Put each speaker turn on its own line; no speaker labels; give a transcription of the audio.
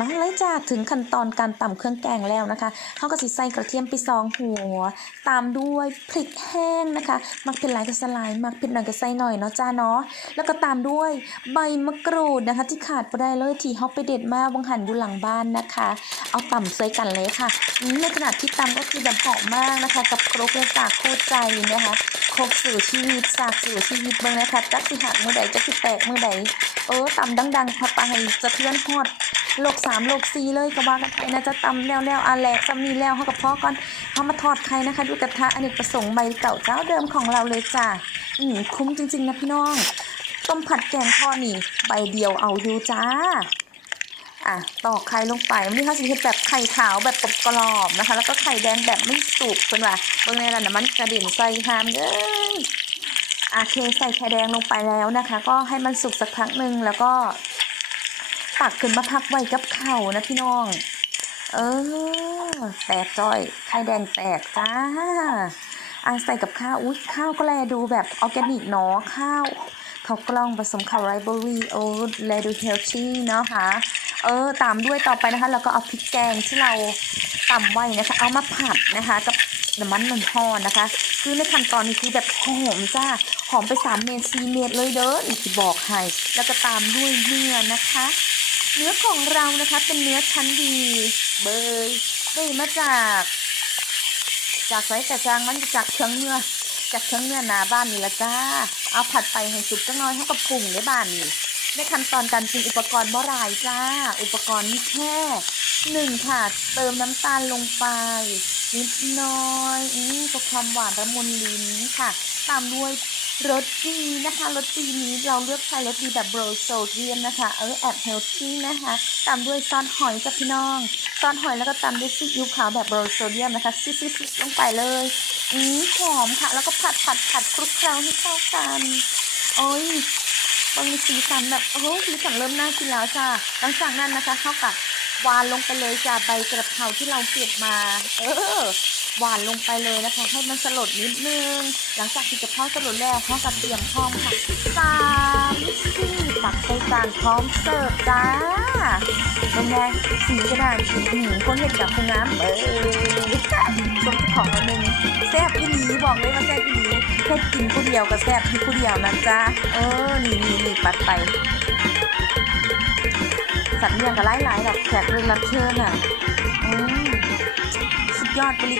มาเลยจ้าถึงขั้นตอนการตำเครื่องแกงแล้วนะคะเขาก็สิใส่กระเทียมไปซองหัว ตามด้วยพริกแห้งนะคะ มักเผ็ดหลายก็สลาย มักเผ็ดหน่อยก็ใส่หน่อยเนาะจ้าเนาะ แล้วก็ตามด้วยใบมะกรูดนะคะ ที่ขาดบ่ได้เลยที่เขาไปเด็ดมาวังหันอยู่หลังบ้านนะคะ เอาตำใส่กันเลยค่ะอืมในขณะที่ตำก็คือแบบหอมมากนะคะ กับครกและสากคู่ใจนะคะครกสู่ชีวิตสากสู่ชีวิตเบิ่งนะคะจักสิหักมือใดจักสิแตกมือใดเออตำดังๆพอไปสะเทือนฮอดโลกสามโลกสี่เลยก็ว่ากันไปนะจะตำแล้วแล้วอาแหลกจะมีแล้วเขากับพ่อก่อนเขามาทอดไข่นะคะ ด้วยกระทะอเนกประสงค์ใบเก่าเจ้าเดิมของเราเลยจ้ะอืมคุ้มจริง ๆ นะพี่น้อง ต้มผัดแกงทอดนี่ใบเดียวเอาอยู่จ้าอะตอกไข่ลงไปวันนี้เขาสิเฮ็ดแบบไข่ขาวแบบกรอบๆนะคะ แล้วก็ไข่แดงแบบไม่สุกเพิ่นว่าเบิ่งในร้านน้ำมันกระเด็นใส่หามเด้ออะเทใส่ไข่แดงลงไปแล้วนะคะ ก็ให้มันสุกสักพักหนึ่งแล้วก็ักขึ้นมาพักไว้กับเข่าวนะพี่น้อง เออแตกจ้อยไข่แดงแตกจ้าอะใส่กับข้าวอุ้ยข้าวก็แลดูแบบออร์แกนิกเนาะข้าวเขากล้องผสมข้าวไรเบอรี่โอ้แลดูเฮลชี่เนาะค่ะเออตามด้วยต่อไปนะคะแล้วก็เอาพริกแกงที่เราตำไว้นะคะ เอามาผัดนะคะกับน้ำมันมันหอนนะคะ คือในขั้นตอนนี้คือแบบหอมจ้าหอมไปสามเมตรสี่เมตรเลยเด้ออีกที่บอกให้แล้วก็ตามด้วยเนื้อนะคะ เนื้อของเรานะคะเป็นเนื้อชั้นดี เบยได้มาจาก จากไสกระจางมันจากเชียงเนื้อจากเชียงเนื้อนาบ้านนี่ละจ้า เอาผัดไปให้สุกจังน้อยเท่ากับปรุงในบ้านนี่ในขั้นตอนการปรุงอุปกรณ์บ่หลายจ้า อุปกรณ์มีแค่หนึ่งค่ะ เติมน้ำตาลลงไปนิดน้อยอืมเพื่อความหวานละมุนลิ้นค่ะ ตามด้วย รสดีนะคะรสดีนี้เราเลือกใช้รสดีแบบโบรโซเดียมนะคะเออแอบเฮลที่นะคะตามด้วยซอสหอยกับพี่น้องซอสหอยแล้วก็ตามด้วยซีอิ๊วขาวแบบโบรโซเดียมนะคะซิซิซิลงไปเลยอืมหอมค่ะ แล้วก็ผัดผัดผัดคลุกเคล้าให้เข้ากันโอ้ย บางสีสันแบบโอ้โหสีสันเริ่มน่ากินแล้วจ้ะหลังจากนั้นนะคะเข้ากับหวานลงไปเลยจ้ะใบกระเพราที่เราเก็บมา เออหวานลงไปเลยนะคะให้มันสลดนิดนึง หลังจากที่กระเพราสลดแล้วเขาก็เตรียมพร้อมค่ะสามสี่ตักใส่จานพร้อมเสิร์ฟจ้าเป็นไงสีกระดาษสีหืมคนเห็นกับคุณน้ำเออสมของอันหนึ่งแซ่บ หลีแค่กินผู้เดียวก็แซ่บที่ผู้เดียวนะจ๊ะเออนี่นี่นี่ปัดไป สัตว์เลี้ยงก็หลายๆหรอกแขกเรื่องรับเชิญอะอืมสุดยอดบริ